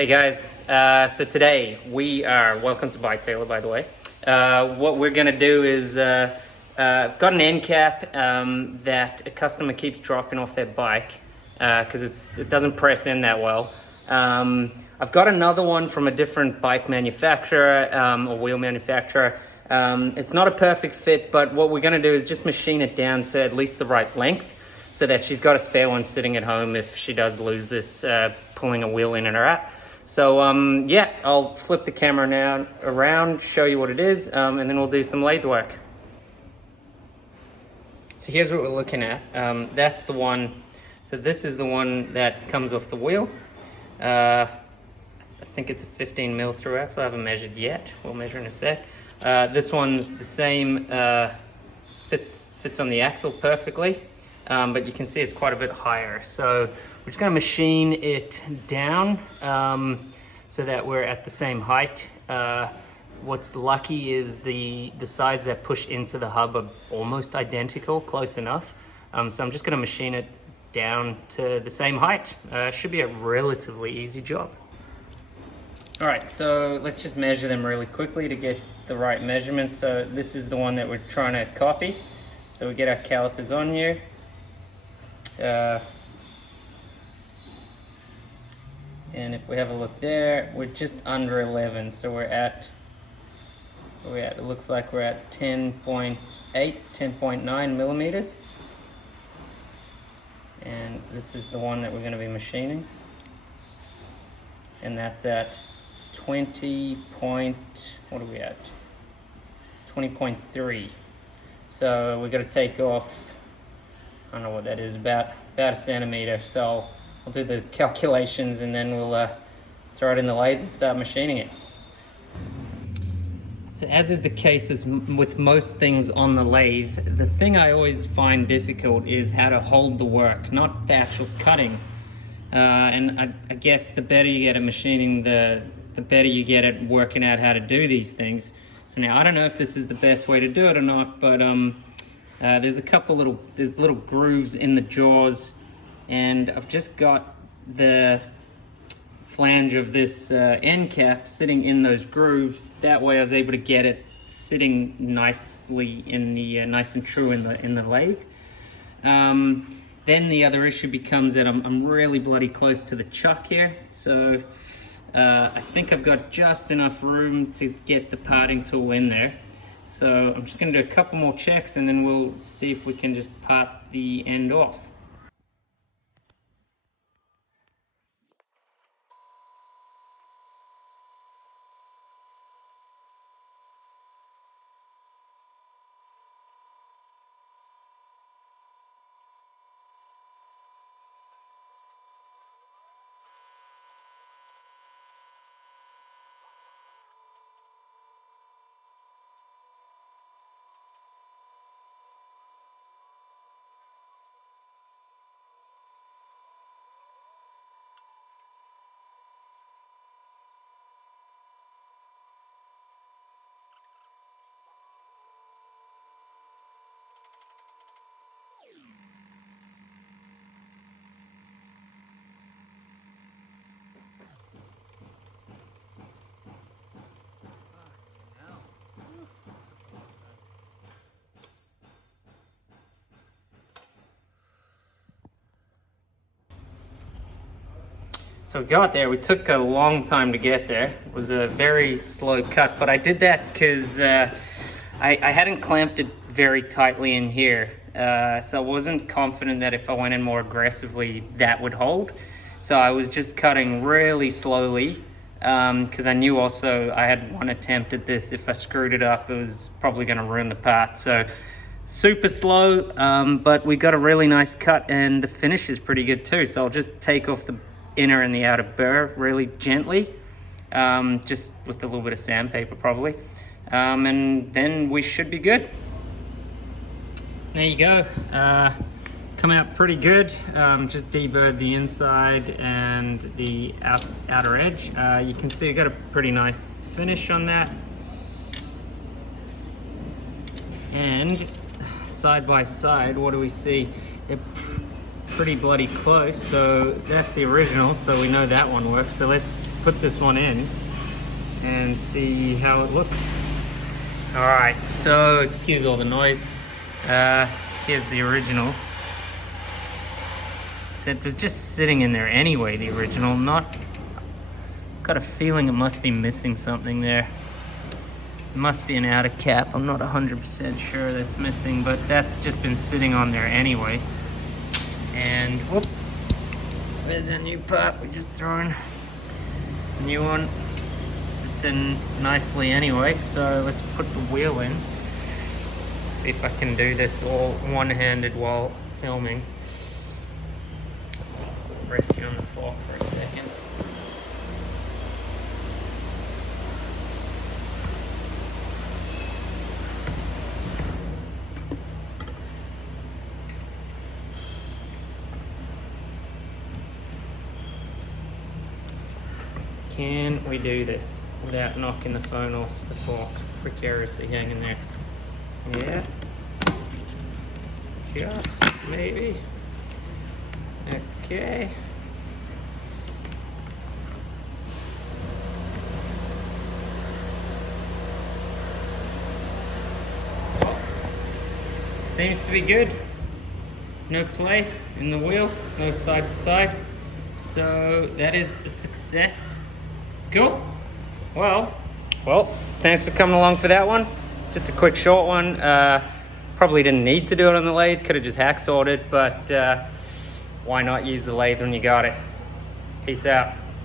Hey guys, so today we are, welcome to Bike Taylor by the way. What we're gonna do is, I've got an end cap that a customer keeps dropping off their bike because it doesn't press in that well. I've got another one from a different bike manufacturer or wheel manufacturer. It's not a perfect fit, but what we're gonna do is just machine it down to at least the right length so that she's got a spare one sitting at home if she does lose this pulling a wheel in and out. So yeah, I'll flip the camera now around, show you what it is, and then we'll do some lathe work. So here's what we're looking at. That's the one, so this is the one that comes off the wheel. I think it's a 15 mil through axle. I haven't measured yet. We'll measure in a sec. This one's the same, fits on the axle perfectly, but you can see it's quite a bit higher. So we're just going to machine it down so that we're at the same height. What's lucky is the sides that push into the hub are almost identical, close enough. So I'm just going to machine it down to the same height. Should be a relatively easy job. All right, so let's just measure them really quickly to get the right measurement. So this is the one that we're trying to copy. So we get our calipers on here. And if we have a look there, we're just under 11. So we're at, it looks like we're at 10.8, 10.9 millimeters. And this is the one that we're going to be machining. And that's at 20 point, what are we at? 20.3. So we're going to take off, I don't know what that is, about a centimeter. So I'll do the calculations and then we'll throw it in the lathe and start machining it. So as is the case with most things on the lathe, the thing I always find difficult is how to hold the work, not the actual cutting. And I guess the better you get at machining, the better you get at working out how to do these things. So now I don't know if this is the best way to do it or not, but there's a couple little grooves in the jaws, and I've just got the flange of this end cap sitting in those grooves. That way I was able to get it sitting nicely in the nice and true in the lathe. Then the other issue becomes that I'm really bloody close to the chuck here, so I think I've got just enough room to get the parting tool in there. So I'm just going to do a couple more checks and then we'll see if we can just part the end off. So we got there. We took a long time to get there. It was a very slow cut, but I did that because I hadn't clamped it very tightly in here. So I wasn't confident that if I went in more aggressively, that would hold. So I was just cutting really slowly because I knew also I had one attempt at this. If I screwed it up, it was probably going to ruin the part. So super slow, but we got a really nice cut and the finish is pretty good too. So I'll just take off the inner and the outer burr really gently, just with a little bit of sandpaper probably, and then we should be good. There you go. Come out pretty good. Just deburred the inside and the outer edge. You can see I got a pretty nice finish on that, and side by side, what do we see? They're pretty bloody close. So that's the original, so we know that one works. So let's put this one in and see how it looks. All right, so excuse all the noise. Here's the original. So it was just sitting in there anyway, the original. Got a feeling it must be missing something there. It must be an outer cap. I'm not 100% sure that's missing, but that's just been sitting on there anyway. And whoop, there's a new part we just thrown. New one sits in nicely anyway. So let's put the wheel in. See if I can do this all one-handed while filming. Rest you on the fork for a second. Can we do this without knocking the phone off the fork precariously hanging there? Yeah. Just maybe. Okay. Seems to be good. No play in the wheel, no side to side. So that is a success. Cool. Well, thanks for coming along for that one. Just a quick short one. Probably didn't need to do it on the lathe. Could have just hacksawed it, but why not use the lathe when you got it? Peace out.